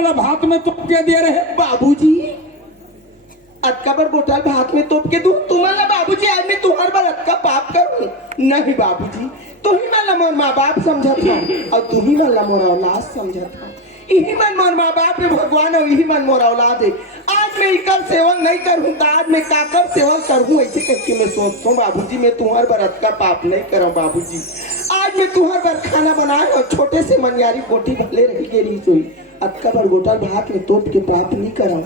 मोला भात में तुम के दे रहे बाबूजी अटका पर गोटाल भात में तोप के दूं तुम्हाला बाबूजी आज मैं तुम्हारे पर अटका पाप करूं नहीं बाबूजी तू ही मला मोर माँ बाप समझा था और तू ही मला मोर औलाद समझा था यही मन मोर माँ बाप है भगवान और यही मन मोर औलाद है आज मैं इकर सेवन नहीं करूं तो आज मैं काकर सेवन करूं ऐसे करके मैं सोचता हूँ बाबूजी मैं तुम्हारे पर अटका पाप नहीं करूं बाबूजी आज मैं तुम्हारे पर खाना बनाए और छोटे से मनियारी कोठी भले रही गेरी सोई अटका पर गोटाल भात में तोप के पाप नहीं करा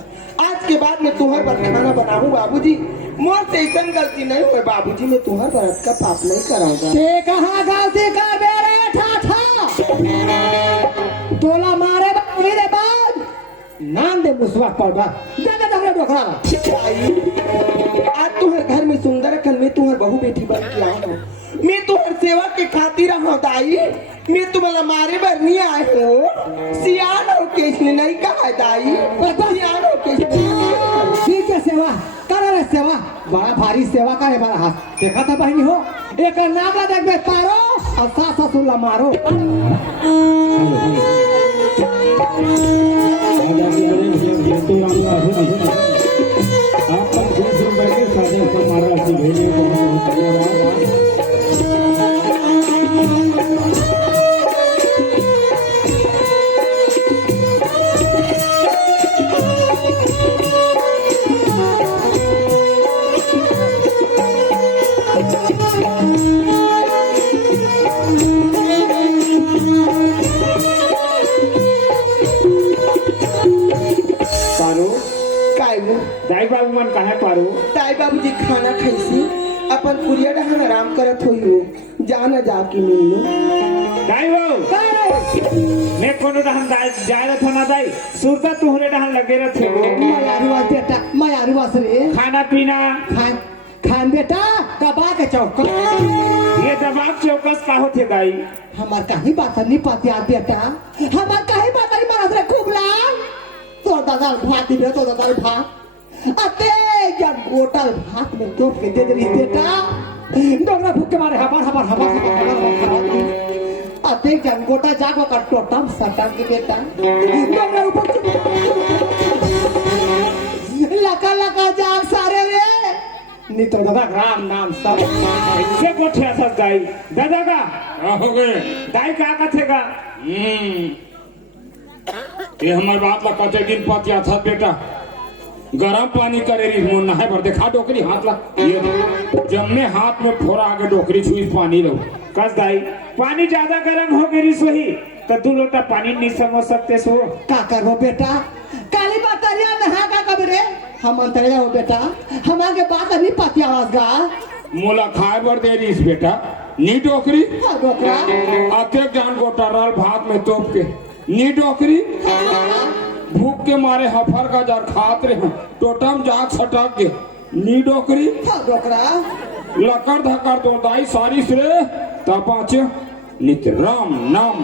आज के बाद मैं तुम्हारे पर खाना बनाऊं बाबूजी मोर से इतनी गलती नहीं हुई बाबूजी मैं तुम्हारे पर अटका पाप नहीं कराऊंगा ते कहाँ गलती कर बेरे ठाठा तोला मारे मेरे बाद नाम दे मुसवा पड़वा दादा दादा डोकरा आज तुम्हारे घर में सुंदर खन में तुम्हारे बहू बेटी बन के आया हूँ मैं तुम्हारे सेवा के खातिर रहा दाई मैं तुम्हारा मारे बर नहीं आए हो सियान हो के इसने नहीं कहा दाई सियान हो के ठीक है सेवा करे रे सेवा बड़ा भारी सेवा करे बड़ा हाथ देखा था बहनी हो एक नाम ला देख बे पारो और सास ससुर ला मारो दाई बाबू मन कहा पारो दाई बाबूजी खाना खाइसी अपन कुरिया डहान आराम करत होई हो जाना जाके मिल लो दाई बाबू मैं कोनो डहन दाई जाय रथ ना दाई सुरता तुहरे डहन लगे रथे मयारुआ बेटा मयारुआ रे खाना पीना खान बेटा दबा के चौकस ये दबाव चौकस का होते दाई हमार कहीं बात नहीं पाती आ बेटा हमार कहीं बात नहीं मारत रे कुबला तो दादा भात दे तो दादा भात अते जब गोटाल भात में तोप के दे रही बेटा डोंगरा फूक के मारे हमार अते जब गोटा जागो का टोटम सटा के बेटा डोंगरा ऊपर लका लका जाग सारे रे नित दादा राम नाम सब इससे कोठे असस दाई दादा का हो गए दाई का कथेगा ये हमारे बाप ला कते दिन पतिया था बेटा गरम पानी करे रही मोन नहाए भर देखा डोकरी हाथ ला ये जब मैं हाथ में फोड़ा आगे डोकरी छुई पानी लो कस दाई पानी ज्यादा गर्म हो गई सोही तो 2 लोटा पानी नहीं समझ सकते सो का करो बेटा काली बातरिया नहा का कबरे हम अंतरिया हो बेटा हमारे बात अभी पाती आवाज गा मोला खाए भर दे रही बेटा नी डोकरी हाँ डोकरा आते जान गोटा राल भात में तोप के नी डोकरी भूख के मारे हफर का जार खात रहे टोटम जाग सटक के नी डोकरी हाँ डोकरा लकर धकर दो दाई सारी सुरे तपाचे नित राम नाम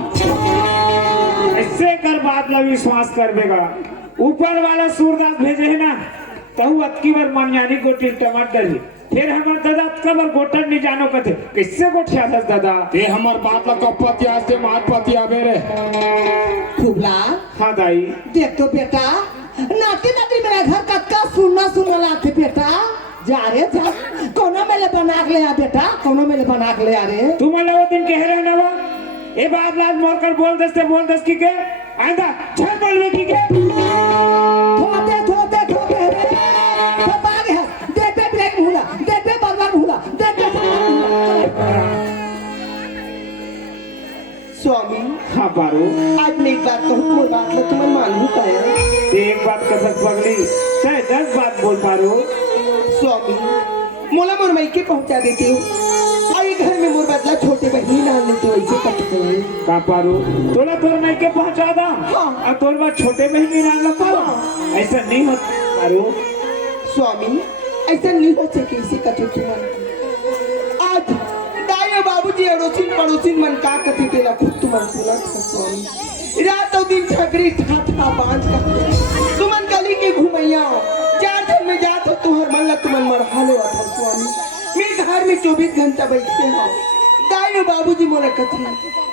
इससे कर बात ला विश्वास कर देगा ऊपर वाला सूरदास भेजे है ना तहु अतकी बार मनियानी गोटी टमाटर ही फिर हमार दादा कबर गोटन नहीं जानो कथे किससे गोठिया था दादा ते हमर बात ला कपतिया से मात पतिया बेरे खुबला हाँ दाई देख तो बेटा नाती नाती मेरा घर कतका सुनना लाते बेटा जा रे जा कोनो मेले बना के ले आ बेटा कोनो मेले बना के ले आ रे तू मला वो दिन कह रहे ना वो ए बात लाज मोर कर बोल दस की के आंदा चल बोलवे की के थोते रे बाबा के दे पे ब्रेक भूला दे पे बलवान भूला दे पे स्वामी हाँ पारो आज मैं एक बात कहूँ कोई बात में तुम्हें मालूम का है एक बात कसक पगली चाहे 10 बात बोल पारो स्वामी मोला मोर मायके पहुंचा देते हो और ये घर में मोर बदला छोटे बहनी डाल देते हो ऐसे करते हो का पारो तोला तोर मायके पहुंचा दा हाँ। और तोर बात छोटे बहनी ना लगा ऐसा नहीं होता पारो स्वामी ऐसा नहीं हो सके इसे कथे तुम आज दाई और बाबूजी अड़ोसिन पड़ोसिन मन का कथे तेला खुद तुम सुना था स्वामी रात और दिन ठगरी ठाठा बांध कर तुमन गली के घुमैया चार दिन में जात हो तुहर मन ला तुमन मरहा लो था स्वामी मैं घर में 24 घंटा बैठते हो दाई आयो बाबूजी मोला कथी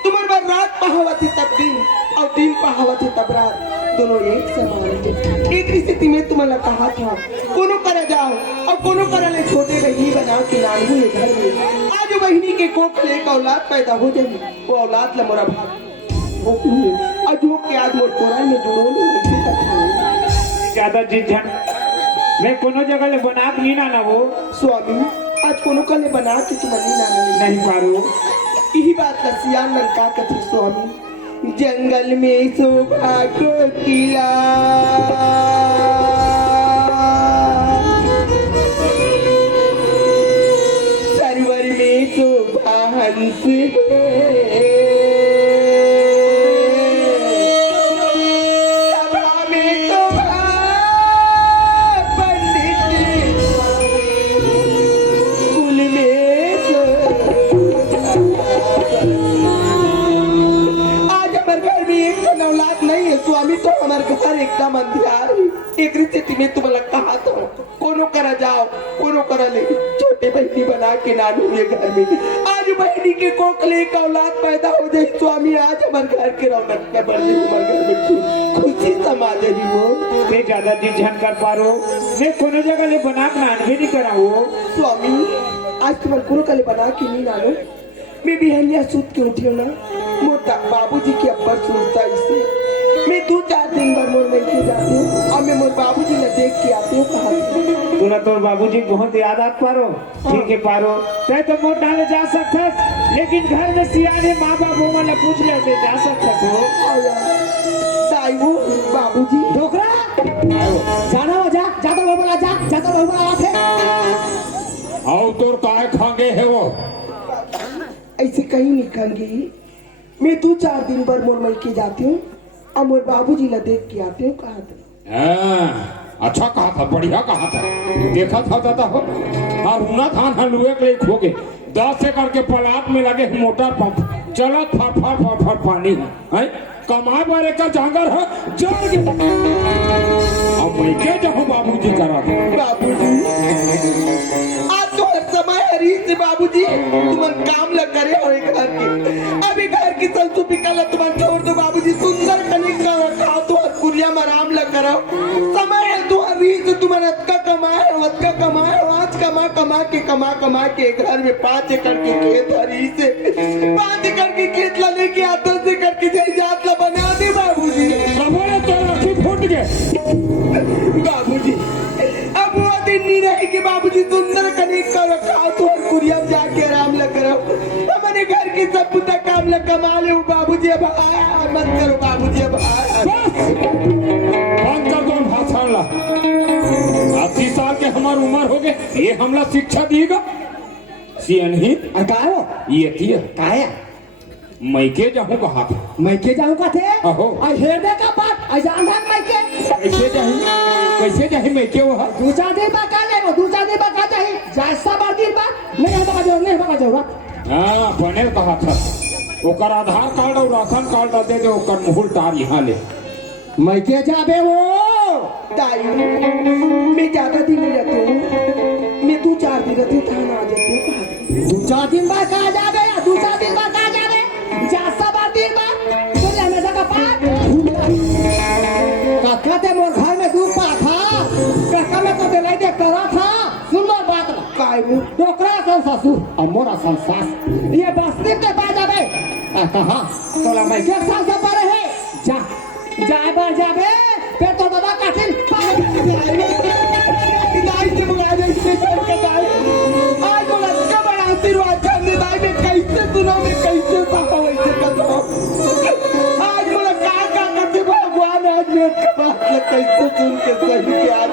तुम्हार बार रात पहावती तब दिन और दिन पहावती तब रात दोनों एक समान थे। एक स्थिति में तुम्हारा कहा था कोनो करा जाओ और कोनो करा ले छोटे बहनी बना के लानू ले घर में आज बहनी के कोख ले एक औलाद पैदा हो जाए वो औलाद ला मोरा भाग आज हो के आज मोर कोरा में जोड़ो नहीं तक ज्यादा जिझन मैं कोनो जगह ले बना नहीं ना वो स्वामी आज कोनो कले बना के तुम्हारी नाना नहीं पारो यही बात का सियान लंका कथी स्वामी जंगल में शोभा को किला सरवर में शोभा हंस सभा में शोभा पंडित कुल में आज हमारे घर में एक जन औलाद नहीं है स्वामी तो हमारे घर एकदम अंधियार है। एक स्थिति में तुम्हें कहा तो कोनो करा जाओ कोनो करा ले छोटे बहनी बना के नानू ये घर में आज बहनी के कोखले का औलाद पैदा हो जाए स्वामी आज हमारे घर के रौनक के बढ़े हमारे घर में खुशी समा जाएगी वो मैं ज्यादा जिझन कर पारो मैं कोनो जगह ले बना के नान भी नहीं करा वो स्वामी आज तुम्हारे कोनो कले बना के नहीं नानो मैं बिहनिया सूत के उठी ना मोटा बाबूजी की अब्बर सुनता इसे मैं 2-4 दिन बाद मोर मिल के जाती हूँ और मैं मोर बाबूजी ने देख के आती हूँ कहा तोरा तोर बाबूजी बहुत याद आत पारो ठीक है पारो तै तो मोट डाले जा सकथस लेकिन घर में सियाने माँ बाप वाला पूछ ले ते जा सकथस हो ताईवो बाबूजी डोकरा जाना हो जा जाता हो बोला जा जाता हो बोला आथे आओ तोर काय खांगे है वो ऐसे कहीं नहीं खाऊंगी मैं 2-4 दिन बाद मोर मिल के जाती हूँ और मोर बाबूजी ने देख के आती हूँ कहा अच्छा कहा था बढ़िया कहा था देखा था दादा हो और हुना था ना लुए के खो गए 10 एकड़ के पलाट में लगे मोटर पंप चला फट फट फट फट पानी है कमाए बारे का जांगर है जल गया अब मैं के जाऊं बाबूजी करा दो बाबूजी आज तो हर समय हरी से बाबूजी तुम काम लग करे हो घर के अभी घर की संतु पिकल तुम छोड़ दो बाबूजी सुंदर कनिक का खाओ तो हर कुरिया में आराम लग करो समय है तो हरी से तुम्हारे अतका कमाए आज कमा के घर में 5 एकड़ के खेत हरी से 5 एकड़ के खेत ला लेके आता से करके जात ला बना दे बाबूजी कमरे तो राखी फूट गए बाबूजी अब वो दिन नहीं रहेगी बाबूजी सुंदर कनिक का खाओ तो और कुरिया में जाके आराम लग करो हमारे घर के सब पुता काम लग कमा ले बाबूजी अब मत करो बाबूजी अब बंद कर दो भाषण ला 80 साल के हमारी उम्र हो गए ये हमला शिक्षा दिएगा सियनही अकायो ये तिया काया मैं के जाऊं कहा था मैं के जाऊं का थे अहो। और हेरदे का बात आई जान मैं के कैसे जाही मैं के वो है? दूसरा दिन बा का ले दूसरा दिन बा का चाहिए जैसा बार दिन बा नहीं बका जरूरत हाँ बने कहा था ओकर आधार कार्ड और राशन कार्ड दे दे ओकर मुहुल तार यहाँ ले मैं के जाबे वो ताई मैं ज्यादा दिन नहीं रहती हूँ मैं 2-4 दिन रहती हूँ थाना आ जाती हूँ दूसरा दिन बा का जाबे दूसरा दिन बा का जाबे जैसा बार दिन बा तो ले हमेशा का पात काका ते मोर घर में दुख पा था काका में तो दिलाई दे करा था सुनो बात ना काय में डोकरा सन ससुर और मोरा सन सास ये बस्ती के पा जाबे कहा तोला मैं के साल से परे है जा जाए बार जाबे फिर तो दादा काटिन दाई से बुला दे इससे चल के दाई आज तो लड़का बड़ा आशीर्वाद करने दाई में कैसे सुना मैं कैसे पापा वैसे बताओ आज बोला का करते भगवान आज मेरे का बात कैसे सुन के सही के आज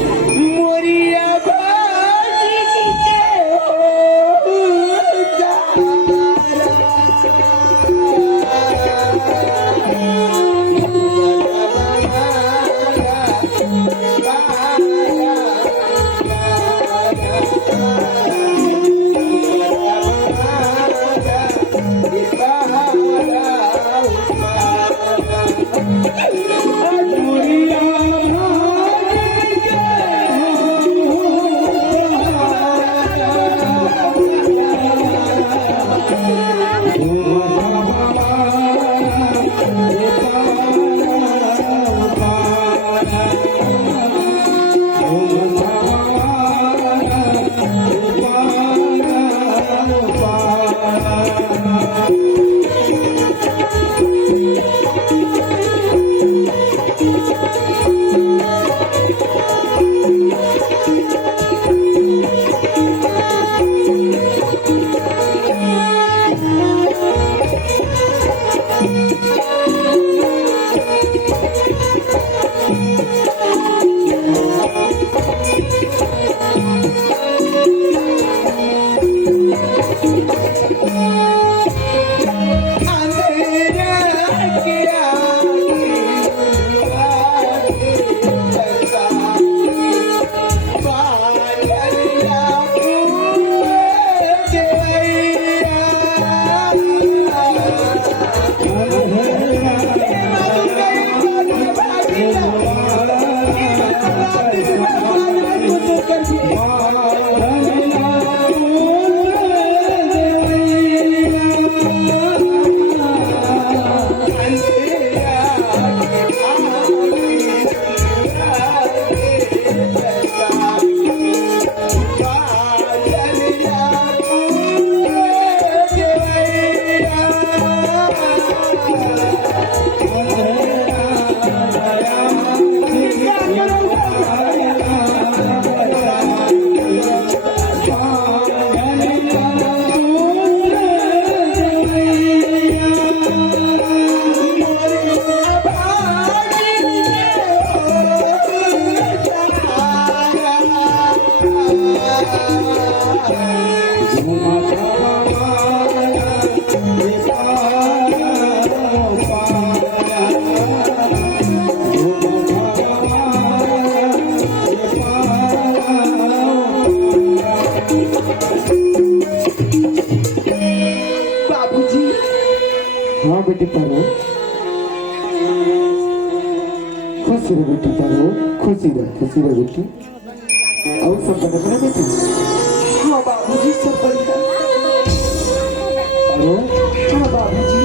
मोरिया बाजी के हो जा हाँ बेटी पारो, खुशी रह बेटी पारो, खुशी रह बेटी। और सब बने बने बेटी हाँ बाबूजी सब बढ़िया। पारो, हाँ बाबूजी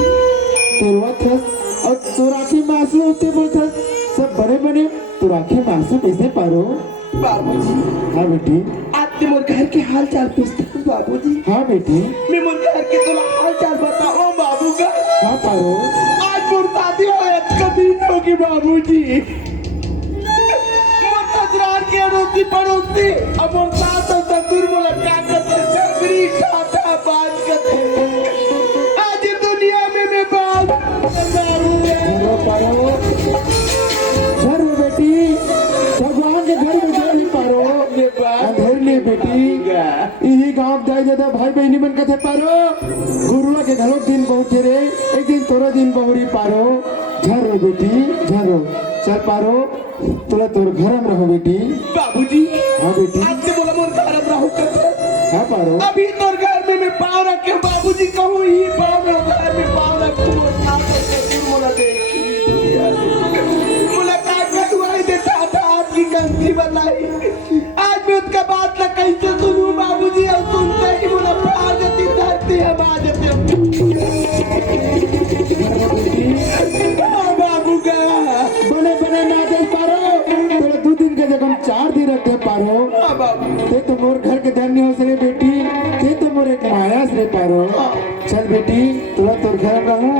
तोरवा थस और तोराखी मासू होते बोलथस सब बने बने तोराखी मासू कैसे पारो? बाबूजी हाँ बेटी, आपने मोर घर के हाल चाल पूछते हो बाबूजी। हाँ बेटी, मैं मोर घर के तोला हाल चाल बताओ बाबू का। हाँ पारो, आज मोर शादी होए कभी होगी बाबूजी। मोर ससुराल के अड़ोसी पड़ोसी अब मोर सास और ससुर मुलाकात करते झगड़ी खाटा बात करते। आज दुनिया में मैं बात हेलो पारो, घर में बेटी, भगवान के घर में जानी पारो, अंधेर ले बेटी, यही गांव जाए ज्यादा भाई बहनी बन कथे पारो, गुरुआ के घरों दिन बहुते रे, एक दिन तोरा दिन बहुरी पारो, झरो बेटी झरो, चल पारो, तोरा तोर घर में रहो बेटी। बाबूजी हाँ बेटी, आपने बोला मोर घर में रहूं करते। हाँ पारो, अभी तोर घर में मैं पाँव रखे बाबूजी कहूँ ही पाँव में घर में पाँव रखूँ और साथ में ससुर मोला देखी दुनिया में। मुलाकात का दुआई देता था आपकी गंदी बताई। आज मैं उसका बात न कैसे सुनूं बाबूजी और सुनते ही मुला आ जाती धरती हम आ जाते हाँ बाबू का बने बने ना दे पारो, तोरा 2 दिन के जगह 4 दिन रखे पारो, हाँ बाबू ते तो मोर घर के धन्य हो सरे बेटी, ते तो मोर एक माया से पारो, चल बेटी तोरा तोर घर में रहूं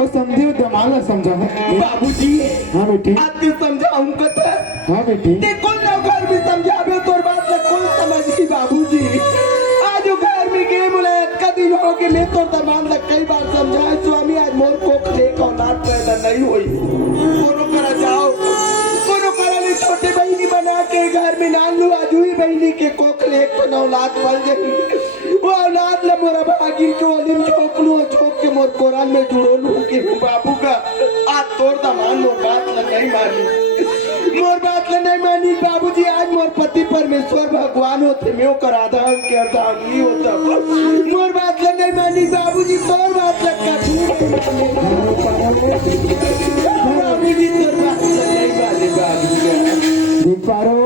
और समझियो दमाला समझा। बाबूजी हाँ बेटी, आपके समझाऊं कथा। हाँ बेटी, देखो ना घर में समझावे तोर बात न कौन समझी बाबूजी। आज वो घर में गए मुलाकात का दिन हो के मैं तोर दमान लग कई बार समझाए स्वामी आज मोर कोख लेकर औलाद पैदा नहीं हुई। कोनो करा जाओ, कोनो करा ले छोटे बहनी बना के घर में नान लू आज हुई बहनी के कोख लेकर औलाद पल गई। वो औलाद ला मोरा भागिन के ओलिम छोक लू छोक के मोर कोरान में जुड़ो लू के बाबू का आज तोर दमान मोर बात ल नहीं मानी। मोर बात ल नहीं मानी बाबूजी। आज मोर पति परमेश्वर भगवान होते मैं ओकर आधा अंग के अर्धा अंगली होता। मोर बात ल नहीं मानी बाबूजी, तोर बात ल बाबूजी तोर बात ल नहीं मानी बाबूजी। देख पारो,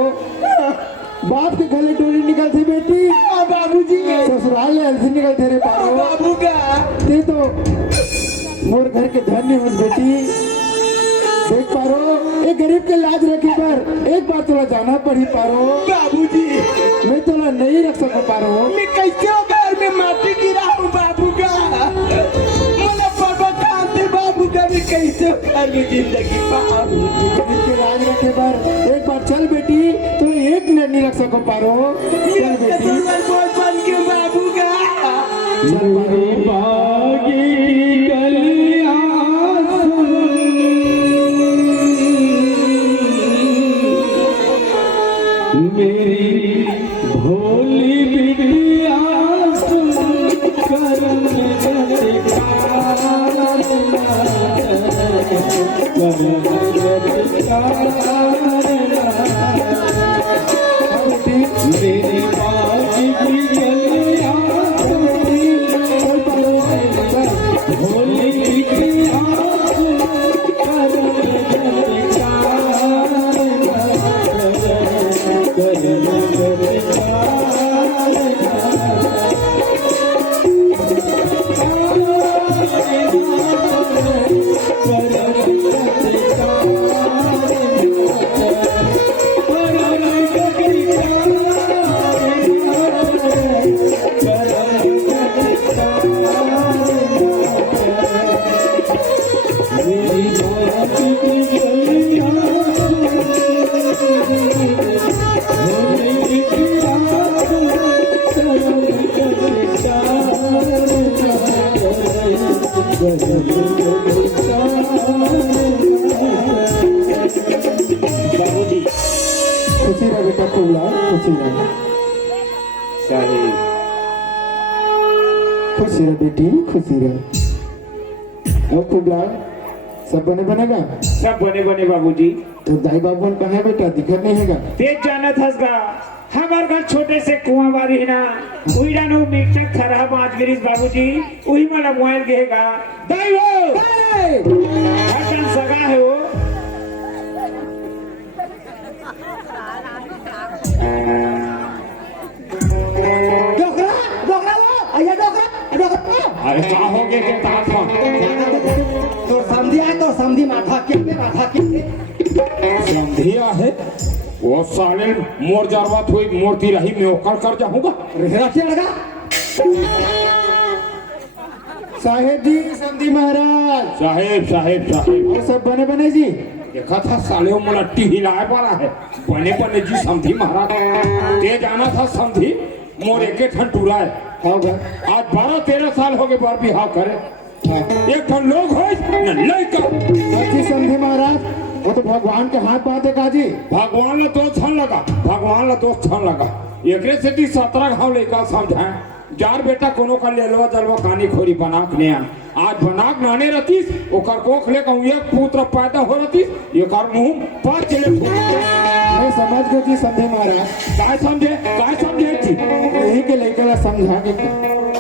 बाप के गले डोरी निकलती बेटी, हाँ बाबूजी ससुराल ले अलसी निकलते रे हाँ पारो, बाबू का ते तो मोर घर के धन्य हो बेटी। देख पारो, एक गरीब के लाज रखे पर एक बार तोला जाना पड़ी पारो, बाबूजी मैं तोला नहीं रख सको पारो। मैं कैसे हो घर में माटी गिरा हूँ बाबू का। मला पापा खाते बाबू का मैं कैसे हो घर में जिंदगी पाऊँ। गरीब के लाज रखे पर एक बार चल बेटी, तो एक मिनट नहीं रख सको पारो, चल बेटी बहुत बन के बाबू का चल पारो। मेरी भोली बिटिया सुन करम मेरी बाजी की गलियां भोली बिटिया सुन खुशी रह बेटा कुल्ला, खुशी रह, खुशी रह बेटी, खुशी रह। और कुल्ला सब बने बनेगा, सब बने बने बाबूजी। तो दाई बाबू कहाँ है बेटा, दिखत नहीं हैगा। तेज जाना थसगा हमार घर छोटे से कुआं बारी है ना, उही डानो मिक्सर थरा 5 गिरीश बाबूजी, उही मला मोबाइल गेगा दाई हो अरे का हो गए के तात में तो समझी आए तो समझी माथा के समझिया है वो साले मोर जरवत हुई मूर्ति रही मैं ओकर कर जाऊंगा रखे लगा साहेब जी समधी महाराज साहेब साहेब साहेब और सब बने बने जी देखा था साले वो मुलट्टी हिलाए वाला है बने बने जी समधी महाराज ते जाना था समधी मोर एके ठन टूरा है होगा आज 12-13 साल हो गए बार बिहाव करे एक ठन लोग हो न लड़का जी समधी महाराज वो तो भगवान के हाथ बात है काजी भगवान ने तो छन लगा भगवान ने तो छन लगा एकरे से ती 17 घाव लड़का समझाए जार बेटा कोनो का लेलवा जलवा कहानी खोरी बनाक ने आज बनाक नाने रतीस ओकर कोख ले कहूं एक पुत्र पैदा हो रतीस एकर मुंह पर चले मैं समझ गए जी समधी महाराज काय समझे जी यही के लेकर समझा के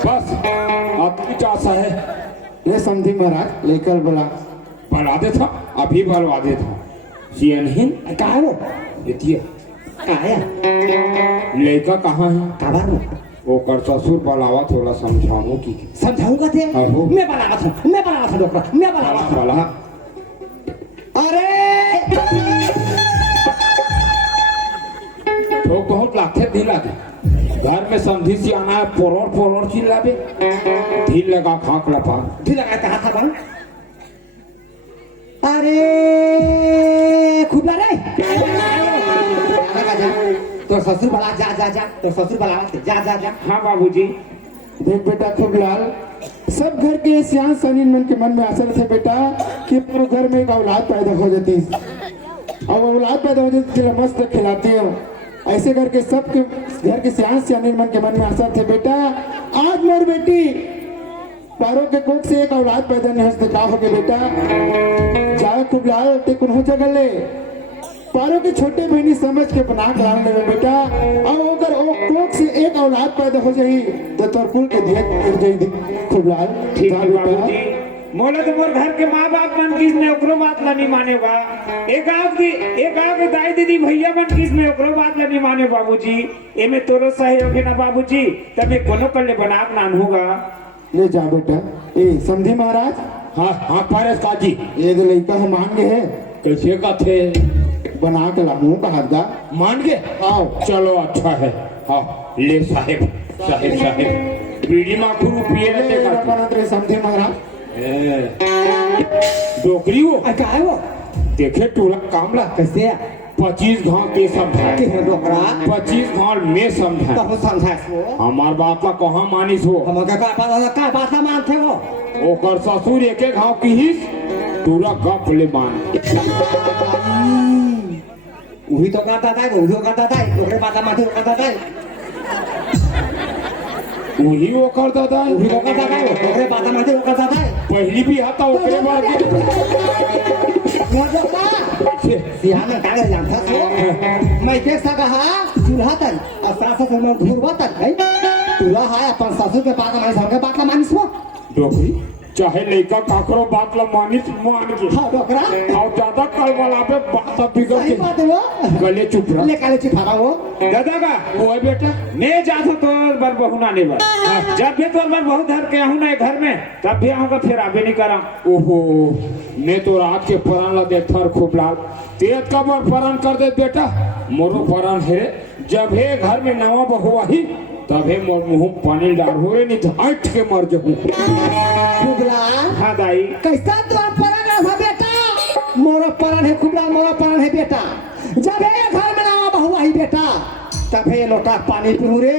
बस अब तू चाहता है ये समधी महाराज लेकर बोला बढ़ा दे था अभी बढ़वा दे था सीएनहीन का है वो इतिया का है लड़का कहाँ है का बार वो ओकर ससुर बलावा थोड़ा समझाऊं की समझाऊंगा थे आहो। मैं बनाना था डॉक्टर मैं बनाना था बला अरे तो बहुत लाखे ढील लागे घर में समझी सी आना है पोरोर चिल्लाबे ढील लगा खाक लपा ढील लगा कहा था कौन अरे खुबला रे तो ससुर बला जा तो ससुर बला जा हाँ बाबूजी देख बेटा खूब लाल सब घर के सियान सनी मन के मन में असर थे बेटा कि पूरे घर में एक औलाद पैदा हो जाती अब औलाद पैदा हो जाती है मस्त खिलाती हो ऐसे करके सबके घर के सियान सियानी मन के मन में असर थे बेटा आज मोर बेटी पारों के कोख से एक औलाद पैदा नहीं हो का हो गया बेटा जाए खूब लाल ते कुछ जगह ले पारों की छोटे बहनी समझ के बना के लाल ले बेटा अब अगर वो कोख से एक औलाद पैदा हो जाई तो तोर कुल के दिया कर जाई खूब लाल ठीक जा है बेटा बाबूजी मोला तो मोर घर के माँ बाप मन किस ने ओकरो बात ला नहीं माने बा एक आग के दाई दीदी भैया मन किस ने ओकरो बात ला नहीं माने बाबूजी एमे तोरो सहयोग है ना बाबूजी तब एक कोनो कल्ले बनाक नान होगा ले जा बेटा ए समझी महाराज हाँ पारस काजी ये जो लड़का है मान गए है कैसे का थे बना के लाऊं का हरदा मान गए आओ चलो अच्छा है हाँ ले साहेब बीड़ी माखू पिए ले लेते का रपनंत्री समझी महाराज डोकरी वो का है वो देखे टूला कामला कैसे 25 गांव के समझाए कि है डॉक्टर 25 गांव में समझाए तब समझा वो हमार बात का कहाँ मानिस हो हम का बात मानते वो ओकर ससुर एक गांव की ही पूरा गप ले मान वही तो करता था ओकरे बात मानते करता था वही वो करता था वही तो करता था ओकरे बात मानते करता था पहली भी आता ओकरे बाद सियाना कागज जानता सो मैं के सगा चूल्हा तन और सास से मैं घुरवा तन है चूल्हा है अपन सासू के बात में सबके बात मानिस वो डोकरी चाहे लड़का काकरो बात ला मानिस मान के हां डोकरा और ज्यादा कल वाला पे बात बिगड़ सही के बात है वो गले चुप रहा ले काले चिठारा वो दादा का वो है बेटा मैं जातो तो बार बहू ना ने बार जब भी तो बार बहुत धर के आऊं ना घर में तब भी आऊंगा फिर आबे नहीं करा ओहो मैं तो रात के परान ला देखता खूब लाल तेज का बार परान कर दे बेटा मोरो परान है जब है घर में नवा बहू आई तब है मोर मुंह पानी डाल हो रे नहीं तो हट के मर जाऊं खुबला हाँ दाई कैसा तो परान है बेटा मोरा परान है खुबला मोरा परान है बेटा जब है घर में नवा बहू आई बेटा तब है लोटा पानी पीऊ रे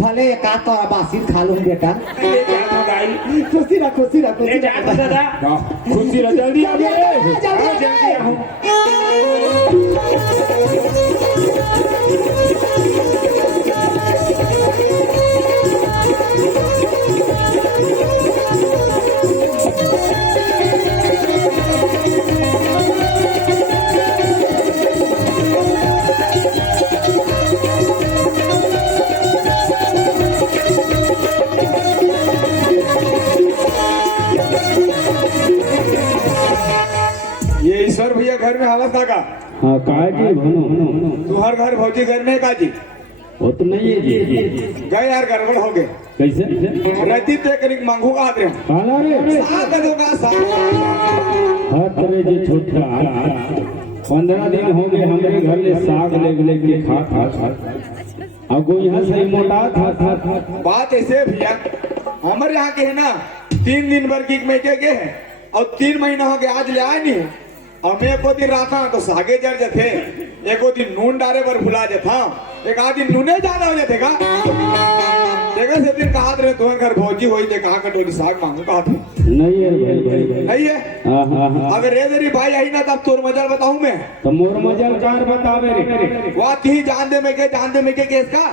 भले का तो बासी खा लूं बेटा ले जा दाई खुशी रख ले जा दादा हाँ, खुशी रह जल्दी आ गए जल्दी आऊं ये ईश्वर भैया घर में हालत का हाँ काय जी भनो तू हर घर भौजी घर में का जी वो तो नहीं है जी। गए यार गड़बड़ हो गए कैसे रहती तो एक मांगू का हाथ काला रे साग दोगा साग हर तरह के छोटा 15 दिन हो गए हमारे घर ले साग ले के खा अब वो यहाँ से मोटा था बात ऐसे भैया हमारे यहाँ के है ना 3 दिन भर की में के है और 3 महीना हो गया आज ले आए नहीं और मैं एको दिन रहा तो सागे जर जाते एको दिन नून डारे पर भुला जाता एक आध दिन नूने ज्यादा हो जाते का देखा से दिन कहा रहे तुम्हारे घर भौजी हुई थे कहा कटोरी साग मांगू कहा थे नहीं है भाई नहीं है हाँ अगर रे तेरी भाई आई ना तब तोर मजल बताऊं मैं तो मोर मजल कार बतावे रे वह थी जान दे में के केस का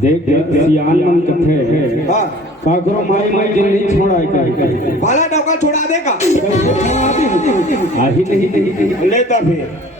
देख सियान मन कथे हाँ काकरो माई नहीं छोड़ा है भला डोका छोड़ा देगा आही नहीं लेता फिर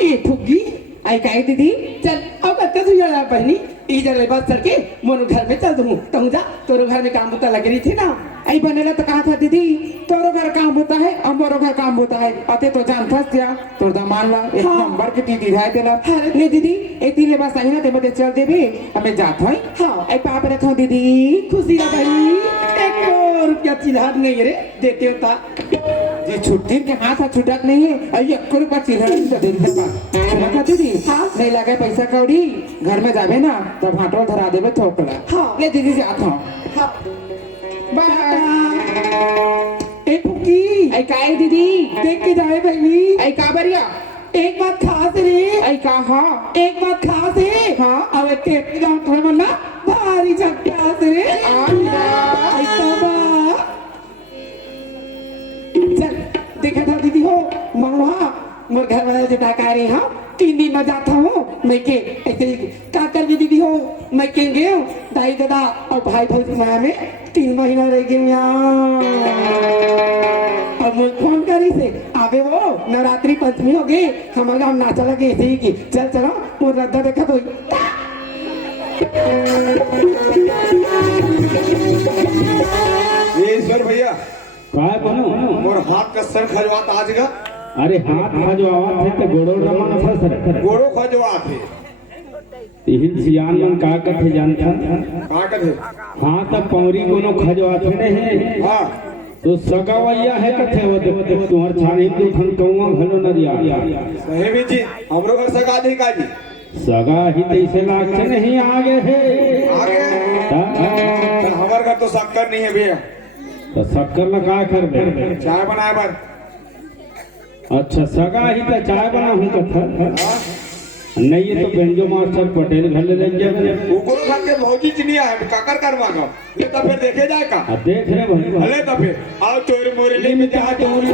ए फुग्गी आई काय दीदी चल अब कत्ते तू जरा पहनी ई जले बस चल के मोर घर में चल दूं तू जा तोरे घर में काम होता लग रही थी ना आई बनेला तो कहा था दीदी तोरो घर काम होता है हमारो घर काम होता है अते तो जान फंस गया तोर दामान ला एक हाँ। नंबर के टीटी राय देला ने दीदी ए तीले बस आई ना ते बते चल देबे हमें जात होई हाँ। आई पाप रखो दीदी खुशी ना भाई 1 रुपया चिल्हार नहीं रे देते होता जी छुट्टी के हाथ हाथ छुटक नहीं है आई 1 रुपया चिल्हड़ तो दे दे पा रखा दीदी हाँ। नहीं लगे पैसा कौड़ी घर में जाबे ना तब हाटो धरा देबे ठोकला हाँ। ले दीदी जात हूं हाँ बाय ए फुग्गी आई काय दीदी देख के जाए बहनी आई का बरिया एक बात खास रे आई का हाँ एक बात खास है हाँ। अब टेप गांव मना भारी झक्कास रे आई तबा चल देखा था दीदी हो मंगवा मोर घर वाले जो टाका रही हाँ 3 दिन में जाता हूँ मैं के ऐसे ही का कर दीदी हो मैं के गए दाई दादा और भाई भाई माया में 3 महीना रह गए यहाँ और मुझे फोन करी से आबे वो नवरात्रि पंचमी हो गई हमारे गाँव नाचा लगे ऐसे ही की चल चलो मोर रद्दा देखा तो ये ईश्वर भैया काय बनो मोर हाथ का सर खजवात आज का अरे हाथ में जो आवाज है तो गोड़ो रमान फस गोड़ो खजवात है इहिन सियान मन का कथे जानता कहाँ का थे हाँ तब पौरी कोनो खजवात नहीं हाँ तो सगावैया है कथे वो तुम्हार छानी तो खन कौवा घलो नरिया सही भी जी हमरो घर सगा दी का जी सगा ही तैसे लाग नहीं आगे है आगे हमारे घर तो शक्कर नहीं है भैया तो शक्कर लगा कर दे चाय बनाए पर अच्छा सगा ही तो चाय बना हूँ कथा नहीं ये तो बेंजो मास्टर पटेल घर ले जाए कुकुर खा के भौजी चिनिया है काकर कर मांगा ये तो फिर देखे जाए का देख रहे भाई भले तो फिर आओ चोर मोरली में जा चोर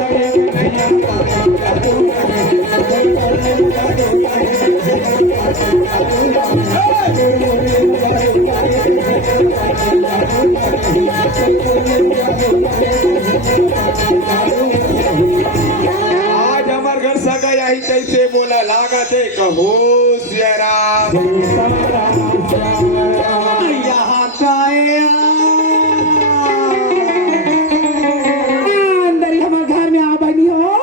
आज हमार घर सगा यही कैसे बोला लागा थे कहो जरा यहाँ अंदर ही हमारे घर में आ बनी हो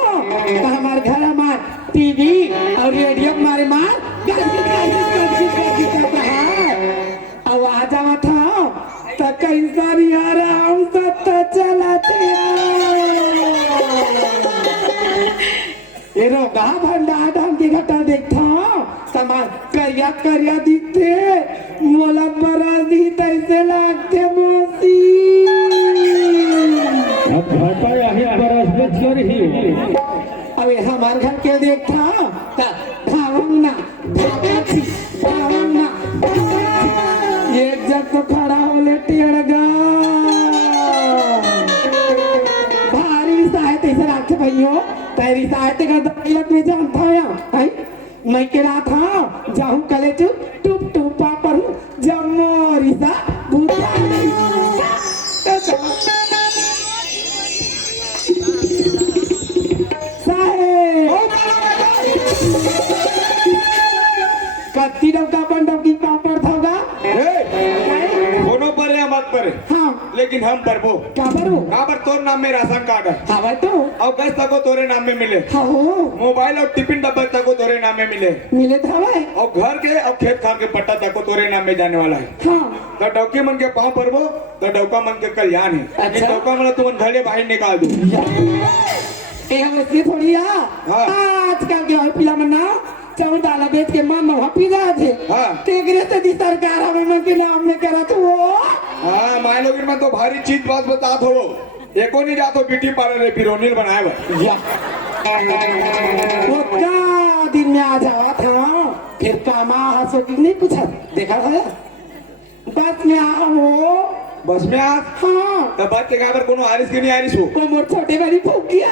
तो हमारे घर हमारे टीवी और रेडियो हमारे मार आवाज आवा था तो कैसा नहीं आ रहा हूँ सत्ता चलाते ये रोगा भंडार धाम की घटा देखता समान करिया करिया दिखते मोला बरा दी तैसे लागते मोसी अब घाटा यही बरस में छोड़ ही अबे हमारे घर के देखता भावना भावना एक जग तो खड़ा हो ले टेढ़गा भारी सहायत ऐसे रखे भैया तेरी सहायता का दौलत में जानता है मैं कह रहा था जाऊं कले चुप टुप टुपा पर जमोरी सा भूता कत्ती डबका पंडब की पापड़ था कोनो लेकिन हम परबो क्या करूं काबर तोर नाम में राशन कार्ड है हवा तो और गैस तको तोरे नाम में मिले हाँ हो मोबाइल और टिफिन डब्बा तको तोरे नाम में मिले मिले था हवा और घर के और खेत खार के पट्टा तको तोरे नाम में जाने वाला है हाँ तो डौकी मन के पाँव परबो तो डौका मन के कल्याण है अच्छा। डौका मन तुम घरे बाहर निकाल दो ऐसी थोड़ी हाँ। आजकल के और पिला मना चावल दाला बेच के मां वहाँ पी रहे थे हाँ। तेगरे से दी सरकार हमें मन के नाम में करा तो वो हाँ मान लो कि मैं तो भारी चीज बात बता दो एको नहीं जातो ब्यूटी पार्लर है बिरोनील बनाए हुए वो का दिन में आ जावा था फिर कामा हंसो की नहीं पूछा देखा था बस में आ वो बस में आज हाँ तब बात के काबर कोनो आरिस के नहीं आरिस हो वो मोर छोटे बड़ी फूक गया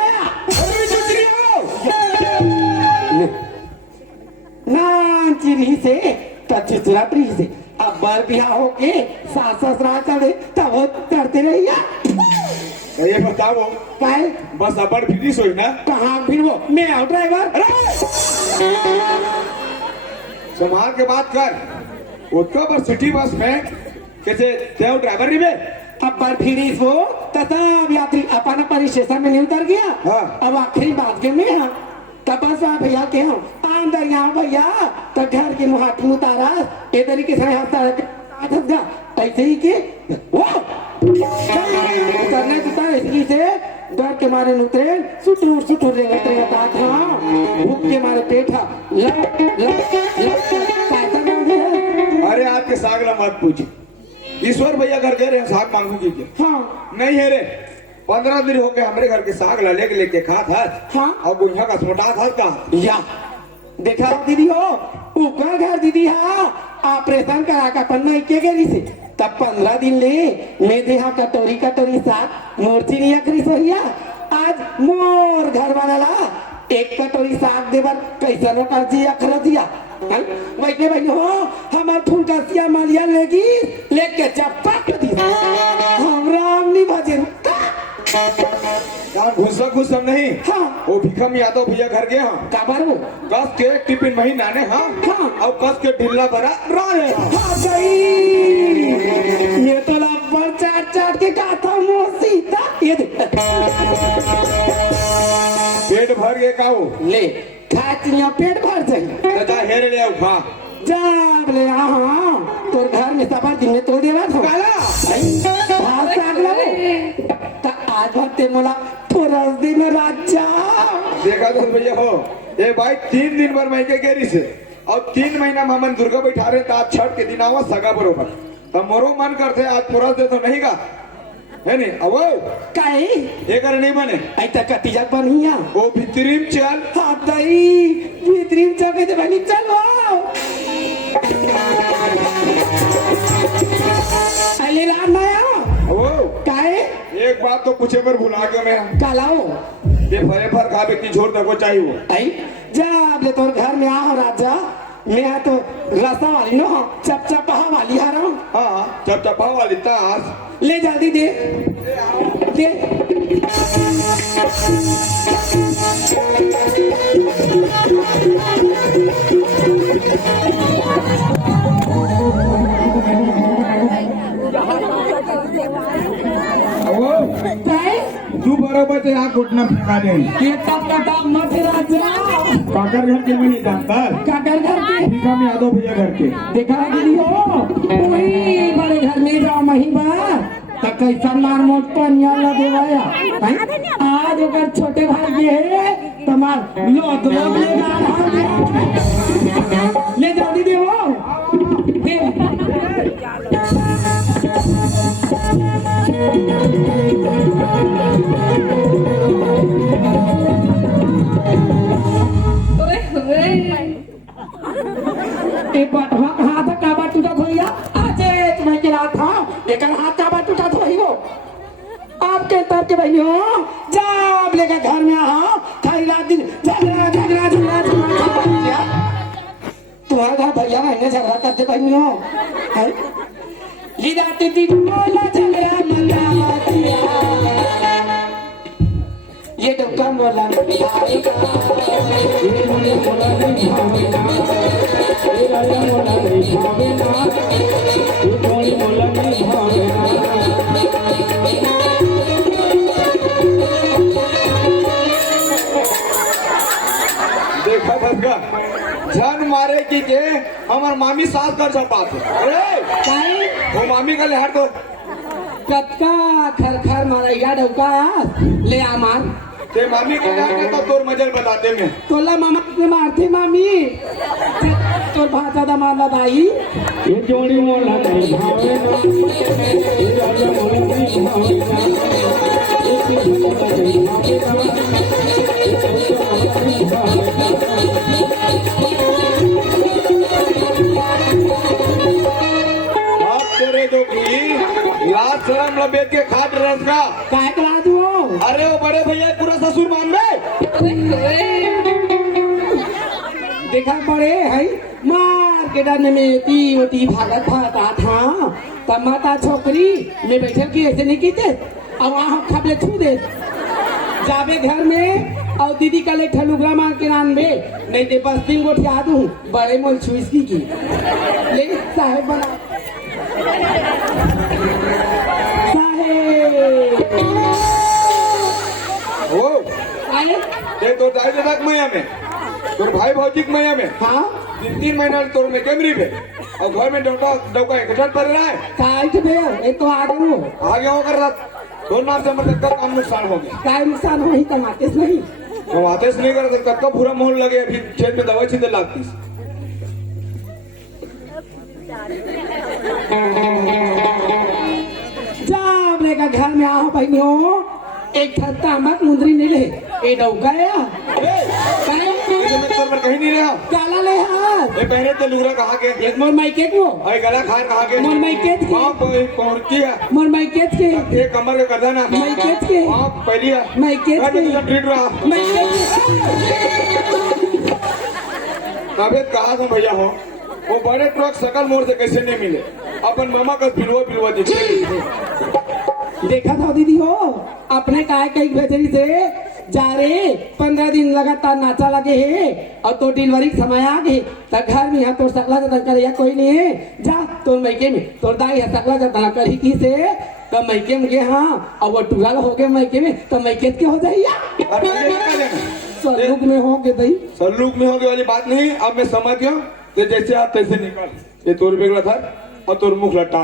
ना चिरी से चिचरा प्री से अब बार बिहा होके सास ससुरा चढ़े तब वो करते रहिया ये बताओ पाए बस अबर फिनिश हुई ना कहाँ फिर वो मैं आउट ड्राइवर संभाल के बात कर उसका पर सिटी बस में कैसे देव ड्राइवर नहीं में अब बार फिर वो तब यात्री अपन अपन स्टेशन में नहीं उतर गया हाँ। अब आखिरी बात के में है तब बस भैया के हम अंदर यहाँ भैया तो घर के मुहाटी उतारा ये तरीके से हंसता ऐसे ही के वो उतरने इसकी से डर के मारे उतरे सुटूर रेंगता था भूख के मारे पेठा अरे आपके सागला मत पूछ ईश्वर भैया घर गए रहे साग मांगूंगी के हाँ नहीं है रे 15 दिन हो गए हमारे घर के साग लले के लेके खा था हाँ। और गुंजा का छोटा था का या देखा दीदी हो ऊपर घर दीदी हाँ ऑपरेशन करा का पन्ना के गई से तब 15 दिन ले मैं देहा कटोरी साग मोर्ची नहीं अखरी सोहिया आज मोर घर वाला ला एक कटोरी साग देवर कैसा न कर दिया अखर दिया वैसे भाई हो हमार फूल का सिया मालिया लेगी लेके चपक दी हम राम नहीं भजन घुसा घुसा नहीं हाँ। वो भिखम यादव भैया घर गए हम काबर वो कस के टिफिन महीना ने हाँ हाँ। और कस के ढिल्ला भरा रहे हाँ गई ये तो लब्बर चाट के खाता मोसीता ये देख पेट भर गए का वो ले खातियां पेट भर जाए जा हेरे ले खा जा ले हाँ तोर घर में सबर दिन में तो देवा था हाँ साग लगे आज भरते मोला थोड़ा दिन राजा देखा तो भैया हो ये भाई 3 दिन भर महीने गेरी से और 3 महीना में हम दुर्गा बैठा रहे आज छठ के दिन आवा सगा बरोबर तो मोरो मन करते आज पूरा दे तो नहीं का है नहीं अब काई ये कर नहीं बने ऐसा कतीजा बनिया वो भितरीम चल हाँ दई भीतरी जगह दे बनी चलो अली राम नया वो काए एक बात तो पूछे पर भुला गया मैं कालाओ ये फरे फर खावे की छोड़ तको चाहिए वो आई जा ले तोर घर में आओ राजा मैं तो रसा वाली नो चपचपा वाली आ रहा हूँ हाँ चपचपा वाली तास ले जल्दी दे दे तू बरोबर ते यहाँ घुटना फेंका दे ये तब तब मत राजा काकर घर के में नहीं जानता काकर घर के भिखम यादव भैया घर के देखा दीदी हो वही बड़े घर में जाओ मही बा तो कैसा मार मोट पनिया लगे वाया आज अगर छोटे भाई ये है तुम्हार लोग ले जा रहा ले जाओ दीदी हो एक बात हाथ का बात टूटा धोइया आज तुम्हें के रात था एक हाथ का बात टूटा धोई हो आपके तब के भाई हो जब लेकर घर में आओ थाई रात दिन झगड़ा तुम्हारा घर भैया मैंने झगड़ा करते भाई हो लीलाती थी बोला झगड़ा मनातिया ये तो कम बोला देखा था जन मारे की हमार मामी सास कर छपात अरे काहे वो मामी का लेहर तो कतका खरखर मारैया डौका ले आ मार ते मामी का लेहर तो तोर मजल बताते में तोला मामा ने मारते मामी तोर भाषा दा मारला भाई ये जोड़ी मोला नहीं भावे ना ये राजा मोला नहीं भावे ना ये जोड़ी मोला नहीं आप तेरे जो की लाज शर्म लपेट के खाट रस का काहे करा दू अरे वो बड़े भैया पूरा ससुर मान में देखा पड़े है मार के डरने में ती ओती भागत भागता था तब माता छोकरी में बैठल की ऐसे नहीं कीते अब वहाँ खबले छू दे जाबे घर में और दीदी का ले ठलुगरा मार के नानबे नहीं ते बस तीन गोठिया दूं बड़े मोल छुइसकी की ले साहेब बना साहेब ओ आए ये तो जाए तक मैया में तोर भाई भौजी के मैया में हाँ 3 महीना तोर में कैमरी पे और घर में डौका इकट्ठा कर रहा है काट बे ये तो आ गयो आगे हो कर रहा दोनों नाम से हमारे तक का काम नुकसान हो गया काय नुकसान हो ही कमाते नहीं हम आते नहीं करते तब का पूरा मोहल लगे अभी खेत में दवाई छींटे लागती जब लेकर घर में आओ बहनों एक ठत्ता मत मुंदरी नहीं ले ए डौका या मैं तोर पर कहीं नहीं रहा काला ले हाथ ये पहले तो लुगरा कहा के एक मोर माइके को अरे गला खाए कहा के मोर माइके के वहाँ कौन किया मोर माइके के ये कमर का करदा ना माइके के वहाँ पहली है माइके मैं के तुझे ट्रीट रहा माइके अबे कहा था भैया हो वो बड़े ट्रक सकल मोड़ से कैसे नहीं मिले अपन मामा का पिलवा दिखे देखा था दीदी हो अपने काय कई भेजरी से जा रे 15 दिन लगातार नाचा लगे है और तो डिलीवरी का समय आ गए तब घर में यहाँ तो सकला जतन कर कोई नहीं है जा तो मैके में तो दाई है सकला जतन कर ही की से तो मैके में गए हाँ और वो टूगल हो गए मैके में तो मैके के हो जाइए सलूक में हो गए भाई सल्लूक में होगी वाली बात नहीं अब मैं समझ गया कि जैसे आप तैसे निकल ये तोर बेगला था और तोर मुख लटा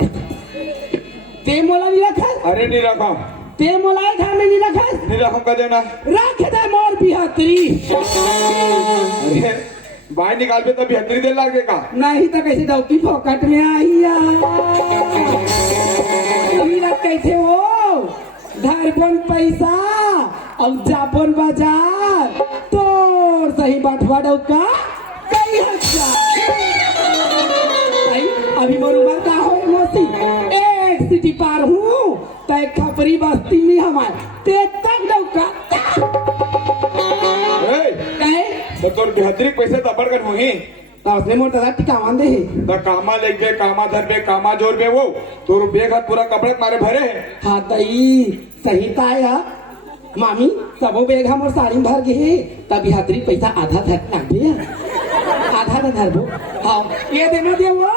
ते मोला नहीं रखा अरे नहीं रखा ते मोला घर में नहीं रखा नहीं रखा कर देना रख दे मोर बिहतरी अरे बाहर निकाल पे तभी हतरी दे लाग देगा नहीं तो कैसे डॉक्टी फोकट में आई कैसे हो धरपन पैसा और जापन बाजार तोर सही बटवा डौका कई अभी मोर उम्र का हो मोसी एक सिटी पार हूँ तय खपरी बस्ती में हमारे ते तक डौका कहे तो तोर बेहतरी पैसे तबड़ कर होगी तो उसने मोर दादा टिकावन दे तो कामा लेके बे कामा धर बे कामा जोर बे वो तोर बेग हाथ पूरा कपड़े मारे भरे है हाँ तई सही ताया मामी सबो बेग हम और साड़ी भर गए तभी हतरी पैसा आधा धर नागे आधा न धरबो हाँ ये देना दे वो